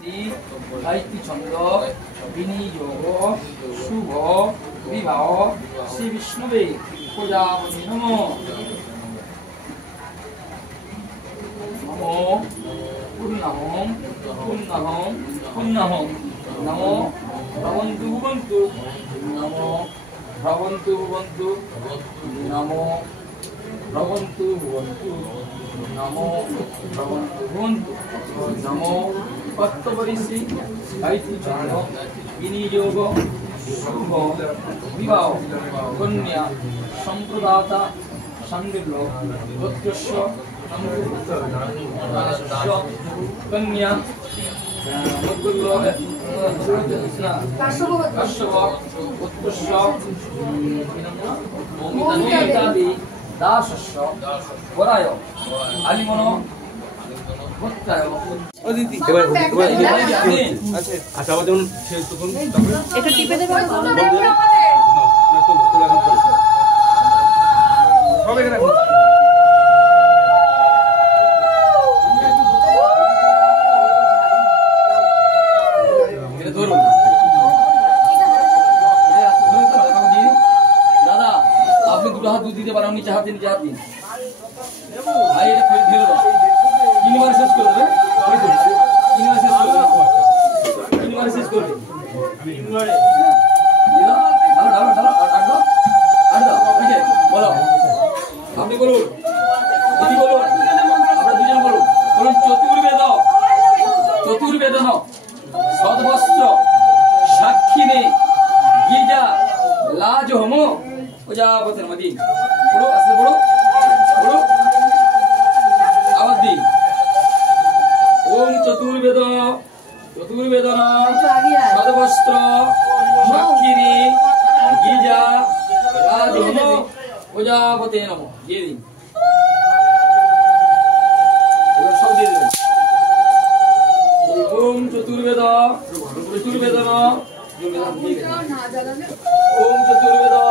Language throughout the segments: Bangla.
গায়ত্রী ছন্দ বিনিয়োগ শুভ বিবাহ শ্রী বিষ্ণুবে প্রজাপতি নমো নমো পূর্ণাহং পূর্ণাহং পূর্ণাহং নমো ভবন্তু ভবন্তু নমো ভবন্তু ভবন্তু নমো ভবন্তু ভবন্তু নমো ভবন্তু ভবন্তু নমো পত্তপরিশ্রী গায়ত্রী ছন্দ বিনিয়োগ শুভ বিবাহ কন্যা সম্প্রদাতা সান্দিল্য গোত্রস্য কন্যা দাসস্য বরায় আলিমন গোত্রায় আচ্ছা আবার যেমন একটু টিপে দেবো সবাই রাখুন দাদা আপনি দুটো হাত দুধ দিতে পারেন নিচে হাত দিন ভাই এটা ফেলে দাও তিনবার শেষ করে দেবে তিনবার শেষ করবে বলো আপনি বলুন দিদি বলুন আমরা দুজন বলুন বলুন চতুর্বেদন সদবস্ত্র সাক্ষিনে গিজা লাজ হোম প্রজাপতির মধ্যে বলো আসলে বলো বলো আওয়াজ দিন ওম চতুর্বেদন সদবস্ত্র সাক্ষিনে গিজা লাজ হোম প্রজাপতি নমঃ দিয়ে দিন এবার সব দিয়ে দেবেন ওম চতুর্বেদন ওম চতুর্বেদন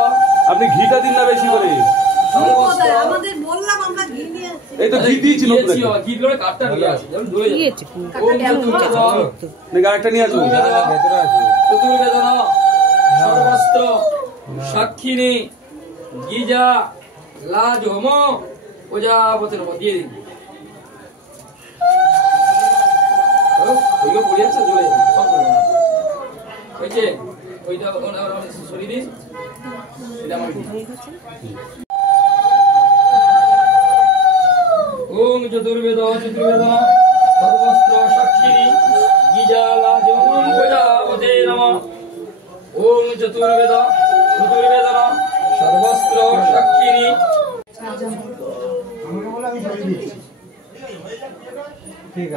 আপনি ঘিটা দিন না বেশি করে আমাদের বললাম আমরা ঘি নিয়ে এই তো ঘি দিয়েছিল ঘি গুলো কাটটা নিয়ে আসে যেমন ধরে দিয়েছে ওম চতুর্বেদন আরেকটা নিয়ে আসুন চতুর্বেদন সর্বস্ত্র সাক্ষিনী গিজা লাজ হোম প্রজাপতির মধ্যে দিয়ে দিন ওইগুলো পড়ে যাচ্ছে চলে যাবে সব করবে না হয়েছে ওইটা সরিয়ে দিন এটা আমার ওম চতুর্বেদন সর্বস্ত্র সাক্ষিনী গিজা লাজ হোম প্রজাপতে নমঃ ওম চতুর্বেদন সর্বস্ত্র সাক্ষিনী ঠিক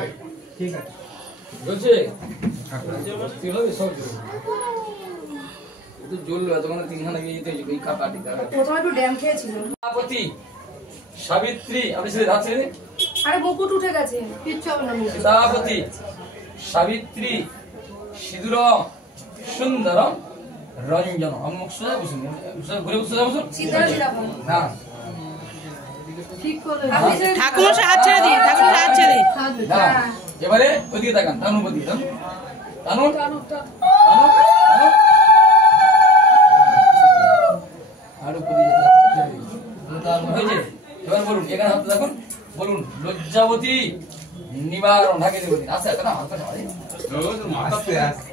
আছে বলছে জ্বললো এতক্ষণ তিনখানা গিয়ে যেতে হয়েছে কাটি প্রথমে একটু ড্যাম খেয়েছিল সীতাপতি সাবিত্রী আপনি ছেলে ধাচ্ছে আরে মুকুট উঠে গেছে কিচ্ছু হবে না সীতাপতি সাবিত্রী সিঁদুর সুন্দর রঞ্জন আমি মুখ সোজা বসুন ঘুরে সোজা বসুন না ঠিক করে ঠাকুমার হাত ছেড়ে দিন ঠাকুমার হাত ছেড়ে দিন না এবারে ওইদিকে তাকান টানুন ওদিকে টানুন আর উপরে হয়েছে এবার বলুন এখানে হাত দেখুন বলুন লজ্জাবতী নিবারণ ঢাকে দেবেন আস্তে আস্তে না হাতটা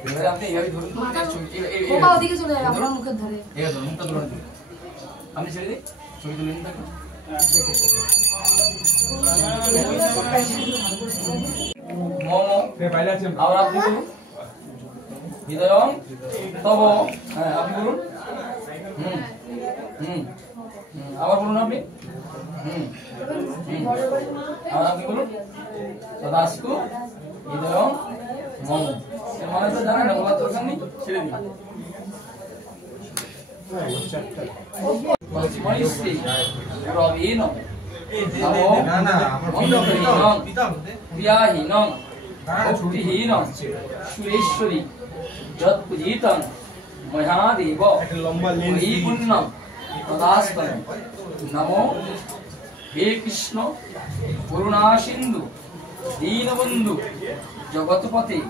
এবারে আপনি এইভাবে ধরুন ওটা ওদিকে চলে যাবে আপনার মুখের ধারে এবার ধরুন মুখটা ধরুন আপনি ছেড়ে দিন ছবি তুলে নিন থাকুন মোমো আবার আপনি বলুন হৃদয় তব হ্যাঁ আপনি বলুন আবার বলুন আপনি আবার আপনি বলুন তদাস্তু হৃদয় মোমো এর মানে তো জানেন না বলার দরকার নেই ছেড়ে দিন মহিষী রবীন ক্রিয়াহীন ভক্তিহীন সুরেশ্বরী যৎপূজিতং মহাদেব ময়ি পুণ্যম তদাস্তম নমো হে কৃষ্ণ করুণা সিন্ধু দীনবন্ধু জগৎপতে।